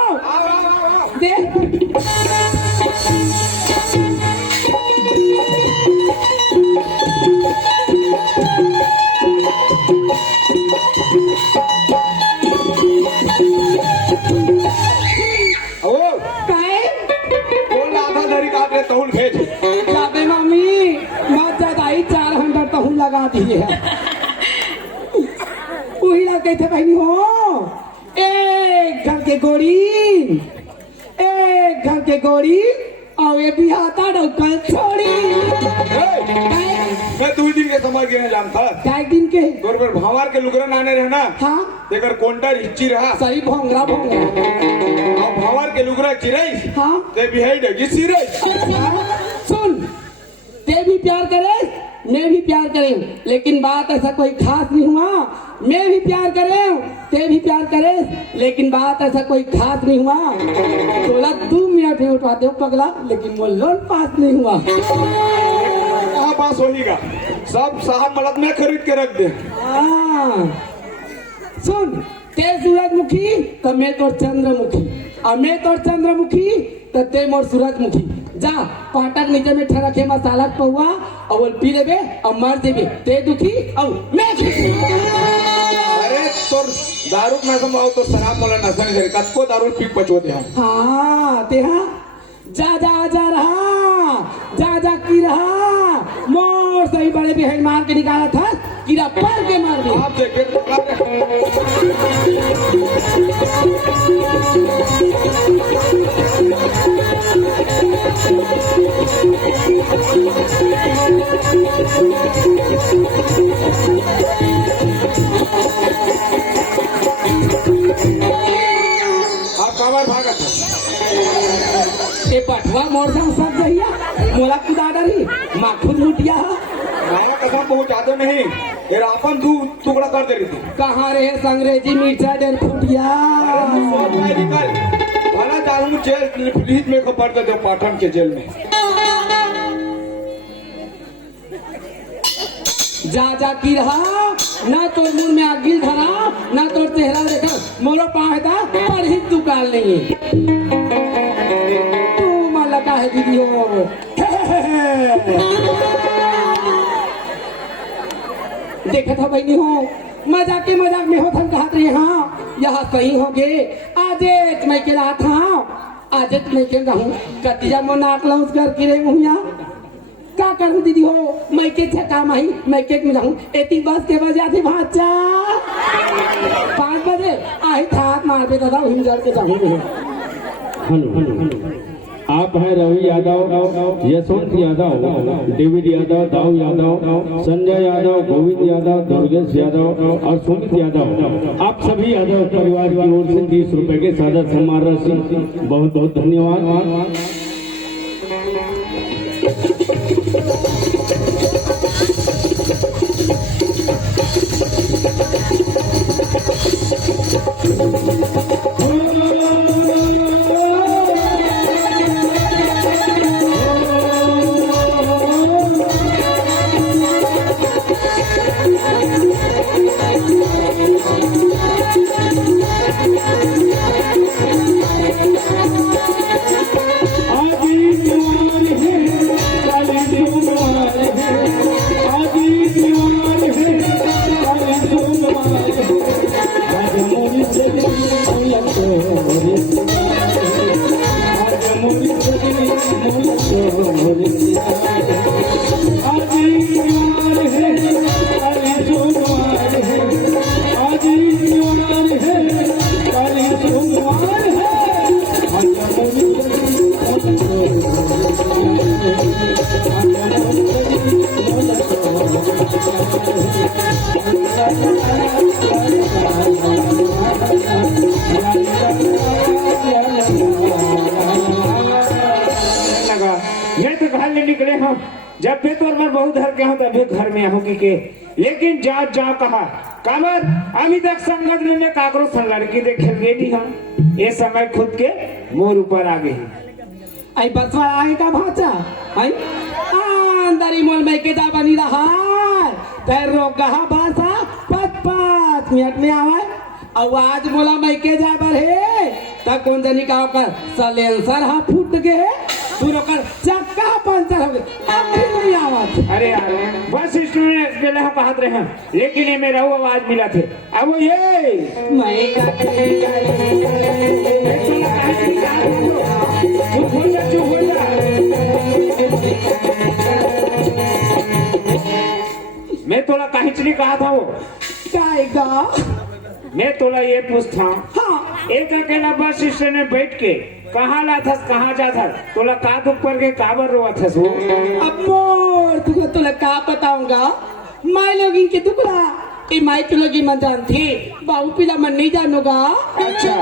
दे ओ काहे बोल आधा धरी काट ले तहुल भेज जाबे मामी मत ज्यादा ही 4 घंटा तो हूँ लगा दिए है वही लग गए थे बहनी हो एक घर के गोड़ी और ये बिहाता डौकल छोड़ी मैं 2 दिन के समझ गया जानता काय दिन के तोर पर भावार के लुगरा नाने रहना हाँ तेकर कोंटर हिच्ची रहा सही भोंगरा और भावार के लुगरा चिरई हाँ ते बिहाई डगी सिरई सुन ते भी प्यार करे मैं भी प्यार करें लेकिन बात ऐसा कोई खास नहीं हुआ मैं भी प्यार करें ते भी प्यार करे लेकिन बात ऐसा कोई खास नहीं हुआ 2 मिनट में उठवाते हो पगला लेकिन वो लोन पास नहीं हुआ कहाँ पास होगा सब साहब मलद में खरीद के रख दे हाँ। सुन ते सूरजमुखी तो मैं तो चंद्रमुखी और मैं तो चंद्रमुखी तो ते मोर सूरजमुखी जा पाटक नीचे में ठरके मसाला पौआ और वो पी लेबे और मर देबे ते दुखी और मैं खुशी अरे दारू ना समाओ तो शराब वाला नशा नहीं करे कतको दारू पी पचो दे हम हाँ तेहा जा जा जा रहा जा जा की रहा मोर सही बड़े बहन मार के निकाला था कीड़ा पर के मार दिया आप देखे आप काबर भागत है ए पठवा मोर संग सब जहिया मोला कुदा डरी माखुद लुटिया माया कसम बहुत ज्यादा नहीं ये अपन दू टुकड़ा कर दे रही थी कहाँ रहे अंग्रेजी मिर्चा डेर फुटिया निकल भला जाऊं जेल पुलिस में खबर दे दो पाटन के जेल में जा जा की रहा ना तोर मुंह में आगिल धरा ना तोर चेहरा देखा मोरो पाँव था पर ही तू काल नहीं तू माला का है दीदी हो देखा था बहनी हो मजाक के मजाक में हो थन कहा रही हाँ यहाँ सही हो गए आज मैं के रात हाँ आज मैं के रहूं कतिया मो नाक लौस कर गिरे हूँ यहाँ क्या करूं दीदी हो मैं के छका माही मैं के में रहूं एती बस के बजे आती भाचा 5 बजे आई था मार पे दादा हिंजर के जाऊं हेलो आप हैं रवि यादव, यशवंत यादव, डेविड यादव, दाऊ यादव, संजय यादव, गोविंद यादव, दुर्गेश यादव और सुमित यादव। आप सभी यादव परिवार की ओर से 30 रुपए के सादा सम्मान राशि बहुत बहुत धन्यवाद। ये तो घर ले निकले हम जब भी तो मैं बहुत घर के हूँ तभी घर में आऊंगी के लेकिन जा जा कहा कामर अभी तक संगत में काकरो सन लड़की देखे नहीं हम ये समय खुद के मोर ऊपर आ गई आई बसवा आए का भाचा आई अंदरी मोल में के जा बनी रहा तैर रोक कहा भाषा 5 मिनट में आवे और आज बोला मैं के जा बरहे तक कौन जनी का कर सलेंसर हा फूट गए पूरा कर चक्का पंचर हो गए अब भी नहीं आवाज अरे यार बस स्टूडेंट के लिए बात रहे हैं लेकिन ये मेरा वो आवाज मिला थे अब वो ये मैं मैं तोला कहीं कहा था वो क्या मैं तोला ये पूछता हूँ हाँ एक अकेला बस स्टैंड में बैठ के कहाँ ला था कहाँ जा था तोला का दुख पर के काबर रोआ था वो अब मोर तुझे तो क्या बताऊंगा मैं लोग इनके दुखला कि मैं तो लोग मन जानती बाबू पिला मन नहीं जानूंगा अच्छा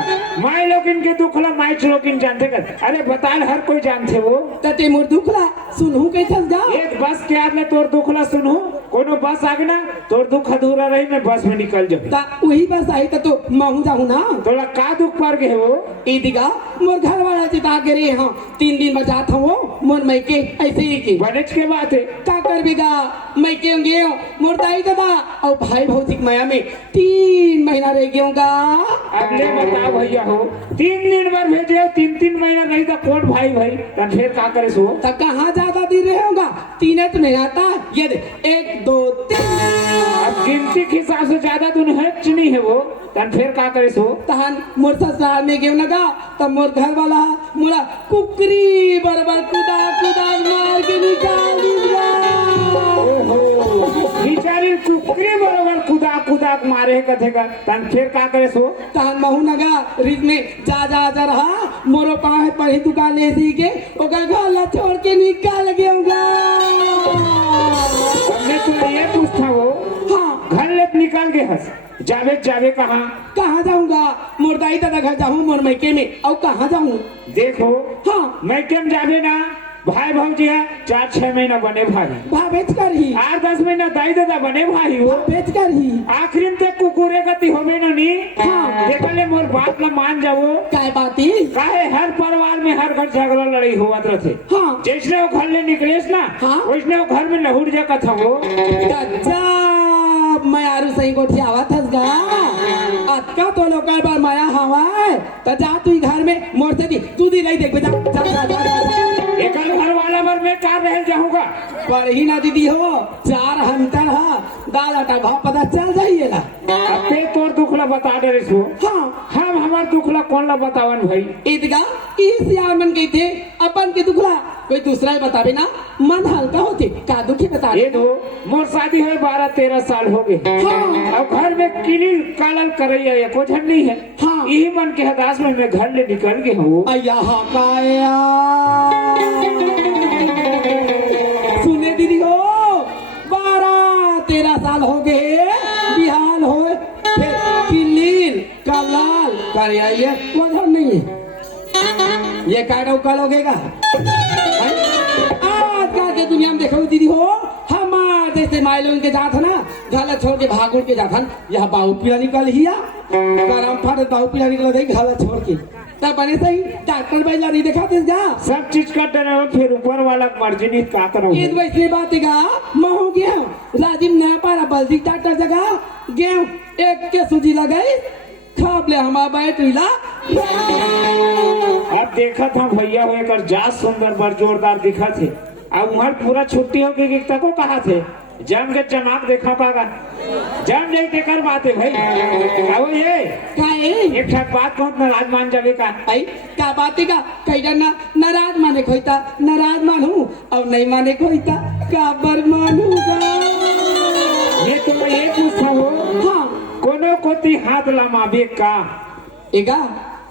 माई लोग इनके दुखला माई लोग इन जानते कर अरे बता हर कोई जानते वो तते मोर दुखला सुनहू कैसे जा एक बस के आदमी तोर दुखला सुनू कोनो बस आगे ना तोर दुख अधूरा रही मैं बस में निकल जाऊँ ता वही बस आई तो महू जाऊँ ना तोला का दुख पर गए वो ईदिगा मोर घर वाला जिता के रे हाँ 3 दिन में जाता हूँ मोर मैं के ऐसे ही की बनेच के बात है क्या कर बेगा मैं के गए मोर दाई दादा और भाई भौतिक माया में 3 महीना रह गया अब ले बताओ भैया हो 3 दिन बार भेजे 3 महीना नहीं था कौन भाई भाई तब फिर का करे सो तब कहाँ ज्यादा दिन रहेगा 3 नहीं आता ये 1 2 3 अब गिनती के हिसाब से ज्यादा तो नहीं है वो तन फिर का करे सो तहन मोर ससुराल में गेव लगा तब मोर घर वाला मोरा कुकरी बरबर कुदा कुदा मार के निकाल दिया। बिचारी कुकरी बरोबर कुदा कुदा मारे कथे का तन फिर का करे सो तहन महू लगा रिज में जा जा जा रहा मोरो पाए पर ही दुकान ले सी के ओकर घर ला छोड़ के निकाल गया। हमने तो ये पूछा वो हाँ घर ले निकाल के हंस जावे जावे कहाँ कहाँ जाऊंगा मोर दाई दादा घर जाऊँ मोर मैके में और कहाँ जाऊँ। देखो हाँ मैं केम जावे ना भाई भौजी है 4-6 महीना बने भाई भा बेच कर ही 8-10 महीना दाई दादा बने भाई हो बेच कर ही आखिरी में तक कुकुरे गति होवे ना नी हाँ। देखले मोर बात ना मान जाओ काय बाती काहे हर परिवार में हर घर झगड़ा लड़ाई होवत रहते हाँ जैसने वो घर ले निकलेस ना हाँ। वैसने वो घर में लहुड़ जाका था वो गजब मैं आरू सही को आवत हस गा अतका तो लोकल पर माया हवाए तो जा तू घर में मोर से दी तू दी नहीं देख बेटा जा जा जा, जा। एक घर वाला भर में कार रह जाऊंगा पर ही ना दीदी हो 4 हंटर हा दाल आटा भाव पता चल जाइए ना अपने तोर दुखला बता दे रही हाँ हम हमार दुखला कौन ला बतावन भाई ईदगा इस यार मन गई थे अपन के दुखला कोई दूसरा ही बतावे ना मन हल्का होते का दुखी बता ये दो मोर शादी हुए 12-13 साल हो गए हाँ। अब घर में किलिल कालल करैया या कुछ नहीं है हाँ। यही मन के हदास में मैं घर ले निकल गए हूँ अया हाँ काया सुने दीदी हो 12-13 साल हो गए बिहाल हो फिर किलिल कलाल करैया ये कोई नहीं है ये काटो कलोगेगा आजकल के दुनिया में देखो दीदी हो हमार जैसे माइलों के जात है ना घाला छोड़ के भागुड़ के जात हन यह बाहु पीला निकल हिया करम फट बाहु पीला निकल दे घाला छोड़ के तब बने सही डॉक्टर बैला नहीं देखा तुम जा सब चीज का डर फिर ऊपर वाला मर्जी नहीं का करो ईद वैसी बात का महू गया राजीव नया पारा बल्दी डॉक्टर जगह गेहूं एक के सूजी लगाई खाब ले हमारा बैटरीला अब देखा था भैया हुए कर जा सुंदर बर जोरदार दिखा थे अब उमर पूरा छुट्टी हो गई तको कहा थे जम के चमाक देखा पागा जम नहीं देकर बात है भाई अब ये काहे एक ठक बात कौन नाराज मान जावे का आई का बाती का कई डरना नाराज माने खोईता नाराज मानू अब नहीं माने खोईता काबर मानूगा ये तो मैं ये पूछा हो हाँ कोनो कोती हाथ लमाबे का एगा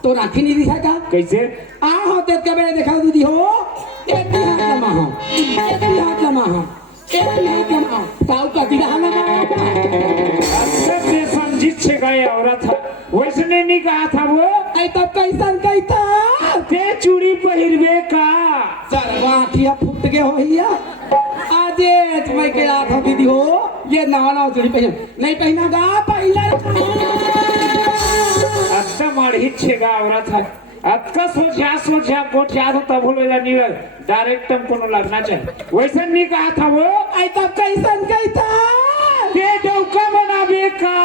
तो राखी नहीं दिखा का कैसे आ होते कबे देखा दीदी हो एक ही हाथ लमा हो एक ही हाथ लमा हो एक ही हाथ लमा हो काऊ का दिला लमा अच्छा से समझित छे गए औरत है वैसने नहीं कहा था वो आई तब कैसन कैता ते चूड़ी पहिरबे का सरवा किया फूट के हो हिया आजे मैं के रात हो दीदी हो ये नवा नवा चूड़ी पहन नहीं पहनागा पहले अच्छा मारहित छेगा औरत है अतका सोचा कोठिया तो तब हो नहीं डायरेक्ट तुम कोनो लगना चाहिए वैसे नहीं कहा था वो आई तब कैसन कैता ते डौका बनाबे का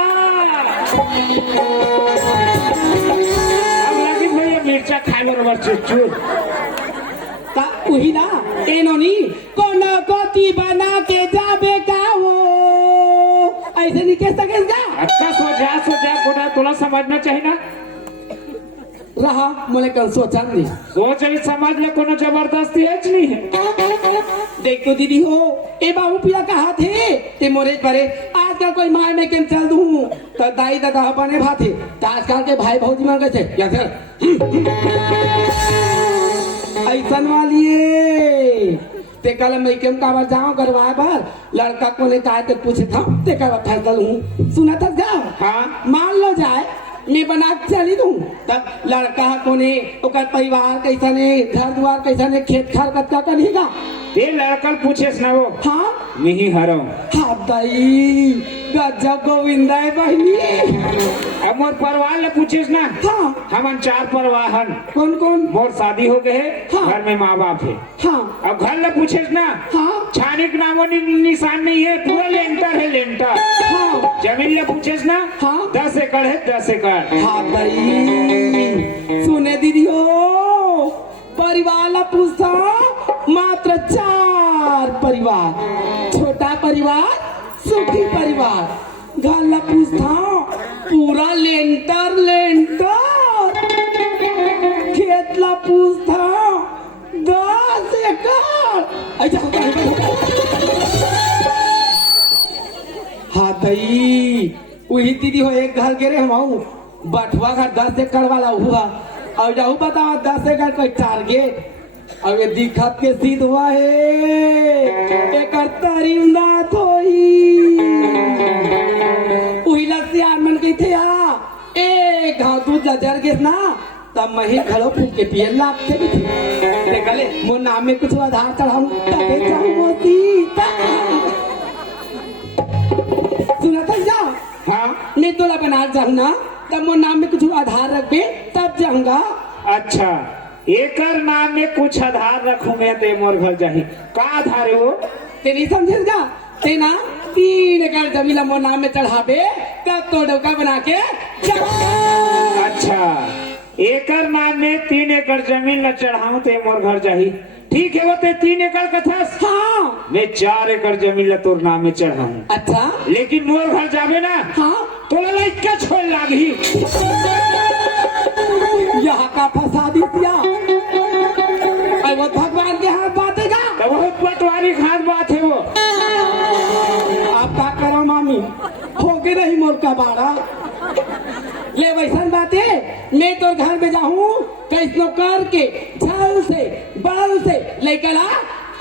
अब लगी भैया मिर्चा खाए बराबर चुचू ता उही ना एनोनी कोनो कोती बना के जाबे का वो ऐसे नहीं कह सकेगा अच्छा सोचा कोटा तोला समझना चाहिए ना रहा मोले कल सोचा नहीं सोच भी समझ ले कोनो जबरदस्ती है नहीं है देख तो दीदी हो ए बाबू पिया कहा थे ते मोरे परे आजकल कोई मार में केम चल दूं तो दाई दादा बने भाथे आजकल के भाई भौजी मांगे थे या सर ऐसन वाली ते कल मैं केम का बार जाऊं करवाए बार लड़का को ने कहा ते पूछे था ते का फैसला लूं सुना था जा हाँ मान लो जाए मैं बना के चली दूं तब लड़का को ने ओकर परिवार कैसा ने घर द्वार कैसा ने खेत खार कत्ता करेगा ते लड़कल पूछे ना वो हाँ नहीं हरो हाँ दाई गजब गोविंदा बहनी अब मोर परिवार ले पूछिस ना हाँ हमन 4 परिवार हन कौन कौन मोर शादी हो गए हाँ। घर में माँ बाप है हाँ अब घर ले पूछिस ना हाँ छानिक नामो निशान नहीं है पूरा लेंटर है लेंटर हाँ जमीन ले पूछिस ना हाँ। 10 एकड़ है 10 एकड़ हाँ दाई सुने दीदी हो परिवार ला पूछता मात्र 4 परिवार छोटा परिवार सुखी परिवार घर ला पूछता पूरा लेंटर लेंटर खेतला पूछता 10 एकड़ ऐसा होता है हाँ तई वही दीदी हो एक घर के रे हम बटवा का 10 एकड़ वाला हुआ और जाऊ बताओ 10 एकड़ कोई टारगेट अब ये दिखत के सीध हुआ है एक तारीफ ना थोई उहिला सियार मन कही थे ए घाव दूध जर के ना तब मही खड़ो फूक के पिए लागते भी थे देखले मोर नाम में कुछ आधार चढ़ाऊं तबे जाऊं मोती सुना था जा हाँ नहीं तो ला बनार जाऊं ना तब मोर नाम में कुछ आधार रख बे तब जाऊंगा अच्छा एकर नाम में कुछ आधार रखूंगे ते मोर घर जाही का आधार है वो तेरी समझेगा तेना 3 एकड़ जमीन मोर नाम में चढ़ाबे तब तो डोका बना के अच्छा एकर नाम में 3 एकड़ जमीन न चढ़ाऊं ते मोर घर जाही ठीक है वो ते 3 एकड़ कथा हाँ मैं 4 एकड़ जमीन ला तोर नाम में चढ़ाऊं अच्छा लेकिन मोर घर जाबे ना हाँ तो लइका छोड़ लागी यहाँ का फंसा दी दिया वो भगवान के हाथ बातेगा तो बहुत पटवारी खास बात है वो आप क्या करो मामी हो गए नहीं मोर का बाड़ा ले वैसन बात है मैं तो घर में जाऊं कैसनो करके छल से बल से लेकर आ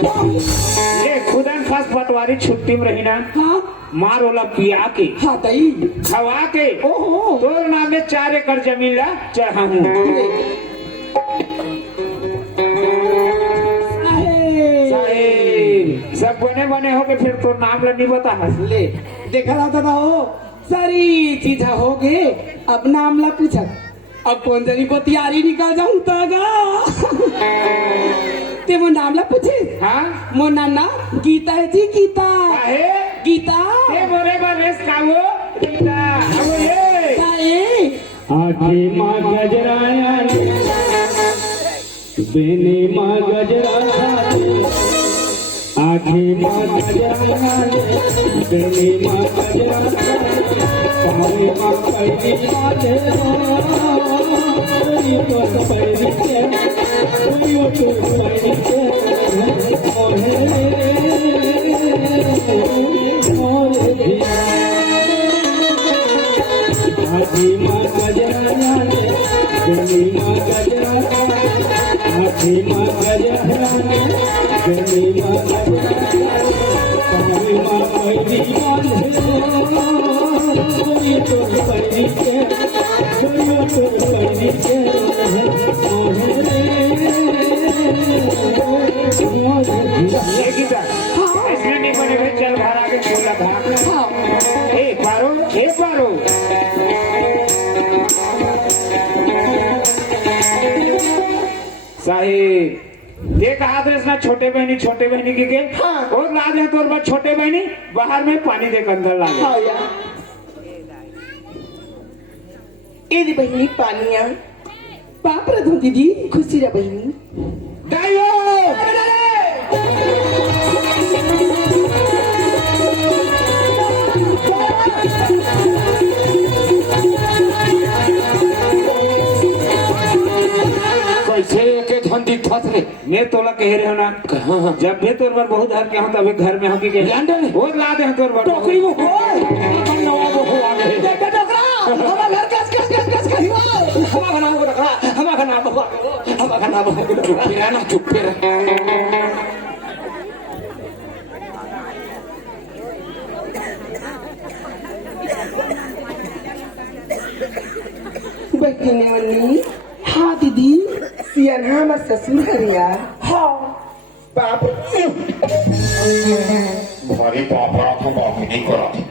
ये खुदन खास पटवारी छुट्टी में रही ना हाँ मार ओला पिया के हाँ तई खवा के ओहो तोर नाम में 4 एकड़ जमीन ला चढ़ाऊं साहेब सब बने बने हो के फिर तो नाम ला नहीं बता ले देखा रहा था हो सारी चीज हो गए अब नाम ला पूछा अब कौन जनी को तैयारी निकल जाऊं तागा ते वो नाम ला पूछे हाँ वो नाम ना गीता है जी गीता काहे गीता ये मोरे बरेस कावो गीता अब ये काहे आखी माँ गजराया बेनी माँ गजरा आखी माँ गजराया बेनी माँ गजरा पानी माँ पैदी माते कोई तो पैदी के कोई तो पैदी के आखी माँ गजराया बेनी माँ गजरा आखी माँ गजरा बेनी माँ गजरा पानी माँ पैदी माते कोई तो पैदी के कोई तो पैदी के ये गीता ऐसे नहीं बने भाई चल घर आके बोला था एक बारो साहिब देख आदेश ना छोटे बहनी के हाँ। और ला दे तोर बा छोटे बहनी बाहर में पानी दे के अंदर ला दे हाँ यार एदी बहनी पानिया पाप रे धो दीदी खुशी रे बहनी दाइयो कैसे एक धन दिखत रे मैं तोला कह रहे हो ना कहाँ जब भी तोर बार बहुत हर के हो तभी घर में हो के लंदन और ला दे तोर बार टोकरी में हो नवाब हो आ गए देखा टोकरा हमारा घर कस कही हमारा नाम चुप फिरा ना चुप फिरा बहनी हाँ दीदी सियान हमार ससुर हरिया हाँ बाप भारी बाप रहा था बाप नहीं करा था